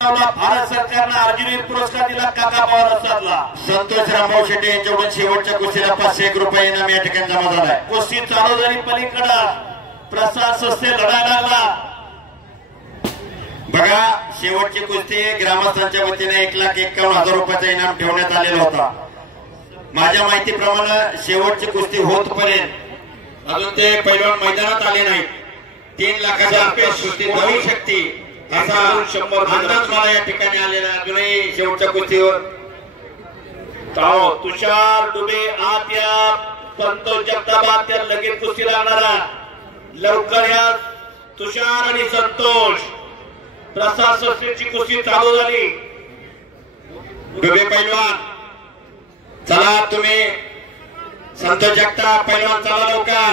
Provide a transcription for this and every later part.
भारत सरकारनं अर्जुन पुरस्कार दिला काका पवार असताना संतोष रामभाऊ शेट्टी यांच्याकडून शेवटच्या कुस्तीला 500 रुपये इनाम या ठिकाणी जमा झालाय। कुस्ती चालू झाली पलीकडे प्रसाद सस्ते लढा लागला। बघा शेवटची कुस्ती ग्रामस्थांच्या वतीने 1,51,000 रुपयाचा इनाम ठेवण्यात आलेला होता। माझ्या माहितीप्रमाणे शेवटची कुस्ती होतपर्यंत अजून ते पैलवान मैदानात आले नाही। 3 लाखाच्या आसपास कुस्ती होऊ शकते असा अंदाज मला या ठिकाणी आलेला। अजूनही शेवटच्या कुस्तीवर तुषार डुबे आत या, संतोष जगताप आत या, लगेच कुस्ती लागणारा लवकर या। तुषार आणि संतोष प्रसाद सस्तेची कुस्ती चालू झाली। डुबे पैलवान चला, तुम्ही संतोष जगताप पैलवान चला लवकर।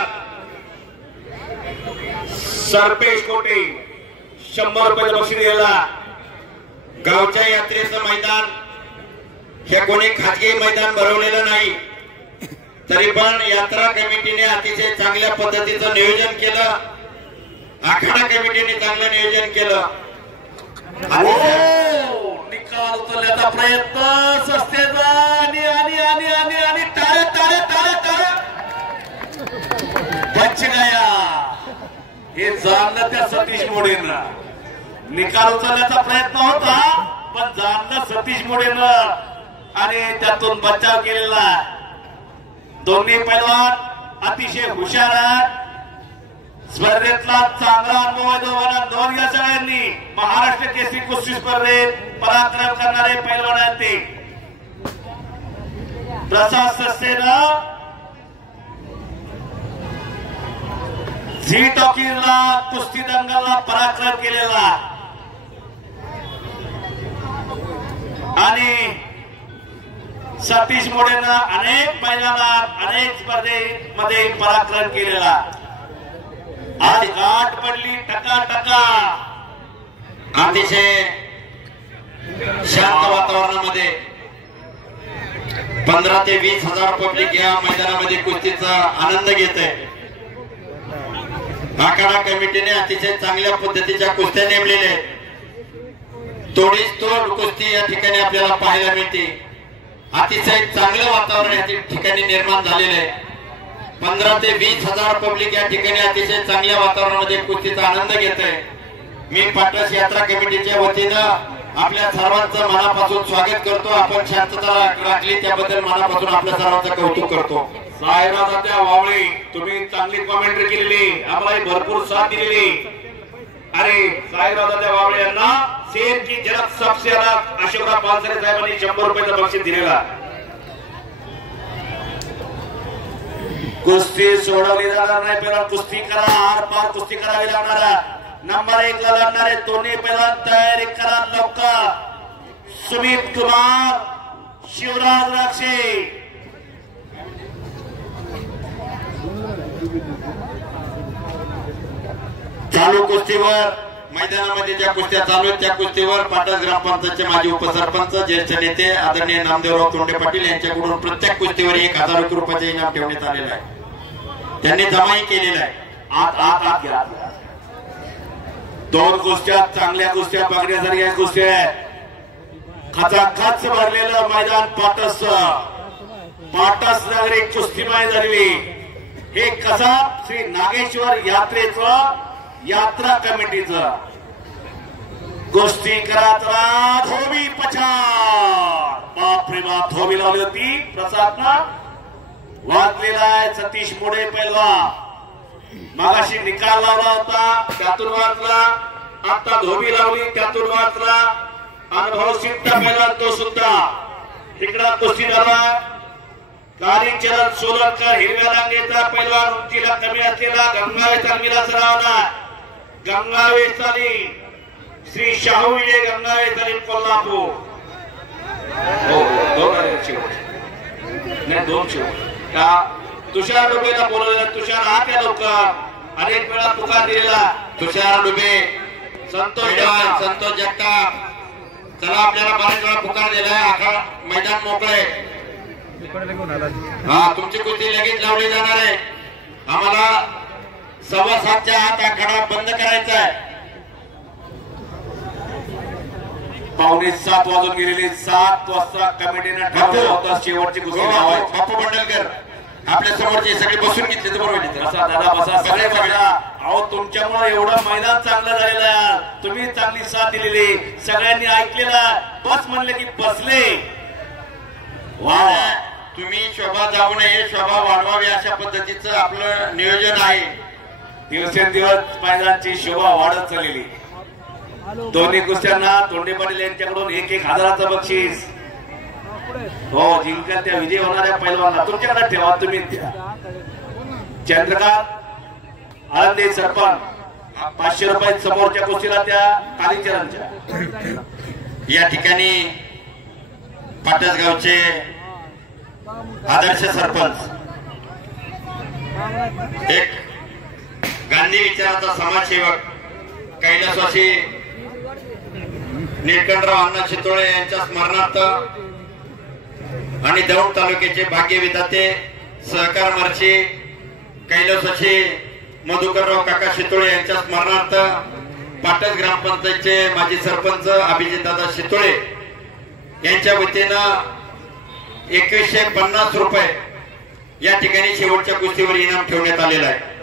सरपेश कोटे 100 रुपये बक्षीस दिला। गावच्या यात्रेचं मैदान हे कोणी खाजगी मैदान भरवलेलं नाही, तरी पण यात्रा कमिटीने अतिशय चांगल्या पद्धतीचं नियोजन केलं। आखाडा कमिटीने चांगलं नियोजन केलं। निकाल उचलण्याचा प्रयत्न सस्तेचा आणि टाळे टाळे टाळे टाळे बच गया। हे जाणलं त्या सतीश मोडेंना। निकाल उचलण्याचा प्रयत्न होता पण जाणलं सतीश मोडेंना आणि त्यातून बचाव केलेला। दोन्ही पैलवान अतिशय हुशार आहेत। स्पर्धेतला चांगला अनुभव आहे दोघांना। नोंद घ्या सगळ्यांनी, महाराष्ट्र केसरी कुस्ती स्पर्धेत पराक्रम करणारे पैलवान आहेत ते। प्रसाद सस्तेनं झी टॉकीजला कुस्ती दंगलला पराक्रम केलेला आणि सतीश मोडेनं अनेक मैदानात अनेक स्पर्धेमध्ये पराक्रम केलेला। आज गाठ पडली टका टका। अतिशय शांत वातावरणामध्ये 15 ते 20,000 पब्लिक या मैदानामध्ये कुस्तीचा आनंद घेत आहे। आखाडा कमिटीने अतिशय चांगल्या पद्धतीच्या कुस्त्या नेमलेल्या आहेत। तोडीस तोड कुस्ती या ठिकाणी आपल्याला पाहायला मिळते। अतिशय चांगलं वातावरण या ठिकाणी निर्माण झालेलं आहे। 15 ते 20,000 पब्लिक या ठिकाणी अतिशय चांगल्या वातावरणामध्ये कुस्तीचा आनंद घेत आहे। मी पाटस यात्रा कमिटीच्या वतीनं आपल्या सर्वांचं मनापासून स्वागत करतो। आपण शांतता राखली त्याबद्दल मनापासून आपल्या सर्वांचं कौतुक करतो। साहेबराव वावळे, तुम्ही चांगली कॉमेंट्री केलेली, आम्हाला भरपूर साथ दिलेली। अरे साहेबराव वावळे यांना सेम की झलक सबसे अलग अशोकराव पानसरे साहेबांनी 100 रुपयाचं बक्षीस दिलेला। कुस्ती सोडवली जाणार नाही, पहिला कुस्ती करा, आर पार कुस्ती करावी लागणार। नंबर 1 ला लढणारे दोन्ही पहिला तयारी करा लवकर। सुमित कुमार, शिवराज राक्षे। चालू कुस्तीवर मैदानामध्ये ज्या कुस्त्या चालू आहेत त्या कुस्तीवर पाटस ग्रामपंचायतचे माजी उपसरपंच ज्येष्ठ नेते आदरणीय नामदेवराव तोंडे पाटील यांच्याकडून प्रत्येक कुस्तीवर 1,000 रुपयाचे इनाम ठेवण्यात आलेलं आहे। त्यांनी जमाही केलेला आहे। आत आत आत घ्या। 2 कुस्त्या चांगल्या कुस्त्या बघण्यासारख्या कुस्त्या आहेत। खचाखच भरलेलं मैदान पाटस नगरी कुस्तीमय झालेली। हे कसाब श्री नागेश्वर यात्रेचं यात्रा कमिटीचं कुस्ती करा चला। धोबी पछाड, बापरे बाप, धोबी लावली होती प्रसादनं, वाजलेला आहे सतीश मोडे पैलवान। मागाशी निकाल लावला होता त्यातून वाचला, आता धोबी लावली त्यातून वाचला। अनुभव सिद्ध पैलवान तो सुद्धा तिकडा कुस्ती झाला। कालीचरण सोलरकर हिरव्या रांगेचा पैलवान, उंचीला कमी असलेला गंगावे चालमीला सरावला। गंगावे चाली श्री शाहू विजय गंगावे चाली कोल्हापूर। तुषार डुबेला बोलवलं। तुषार हा त्या लवकर अनेक वेळा पुकार दिलेला। तुषार डुबे, संतोष जगताप, चला आपल्याला बऱ्याच वेळा पुकार दिलाय। आखाडा मैदान मोकळे। हा तुमची कुस्ती लगेच लावली जाणार आहे। आम्हाला 7:15च्या आत आखाडा बंद करायचा आहे। 7:15 वाजून गेलेले 7 वाजता कमिटीने ठरवलं होतं शेवटची कुस्ती लावायची. बापू बंडलकर आपल्या समोरचे सगळे बसून घेतले तर बरोबर. बसा दादा बसा, सगळे बघा. अहो तुमच्यामुळे एवढं मैदान चांगलं झालेलं आहे. तुम्ही चांगली साथ दिलेली, सगळ्यांनी ऐकलेला. बस म्हणले की बसले. वा तुम्ही शोभा जाऊ नये, शोभा वाढवावी अशा पद्धतीचं आपलं नियोजन आहे. दिवसेंदिवस मैदानाची शोभा वाढत चाललेली. दोन्ही कुस्त्यांना तोंडे पाटील यांच्याकडून 1,000चं बक्षीस. हो जिंकल त्या विजय होणाऱ्या पैलवानला तुमच्याकडे ठेवा. तुम्ही द्या. चंद्रकांत आळंदे सरपंच 500 रुपये समोरच्या कुस्तीला त्या कालीचरणच्या. या ठिकाणी पाटसगावचे आदर्श सरपंच, एक गांधी विचाराचा समाजसेवक कैलासवासी निळकंठराव अण्णा चितोळे यांच्या स्मरणार्थ आणि दौंड तालुक्याचे भाग्यविधाते सहकार मर्ची कैलासवासी मधुकरराव काका शितोळे यांच्या स्मरणार्थ पाटस ग्रामपंचायतचे माजी सरपंच अभिजितदादा शितोळे यांच्या वतीनं 2150 रुपये या ठिकाणी शेवटच्या कुस्तीवर इनाम ठेवण्यात आलेला आहे.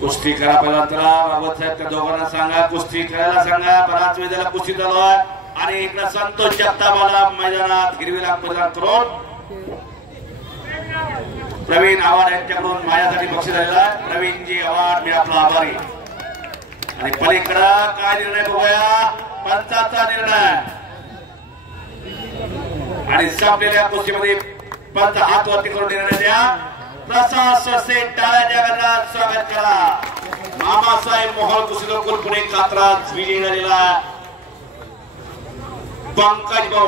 कुस्ती करा पहिला बाबत साहेब त्या दोघांना सांगा कुस्ती करायला सांगा. बराच वेळ झाला कुस्ती चालू आहे. आणि इकडे संतोष जगतापाला मैदानात हिरवीला मैदान करून प्रवीण आव्हाड यांच्याकडून माझ्यासाठी बक्षीस झालेला आहे. प्रवीणजी आव्हाड मी आपला आभारी. आणि पलीकडं काय निर्णय बघूया. पंचाचा निर्णय. आणि संपलेल्या कुस्तीमध्ये पंच हात वरती करून निर्णय द्या. प्रसाद ससे टाळ्या जगन्नाथ स्वागत करा. मामासाहेब मोहोळ कुस्ती पुणे कात्राज विजयी झालेला पंकज भाऊ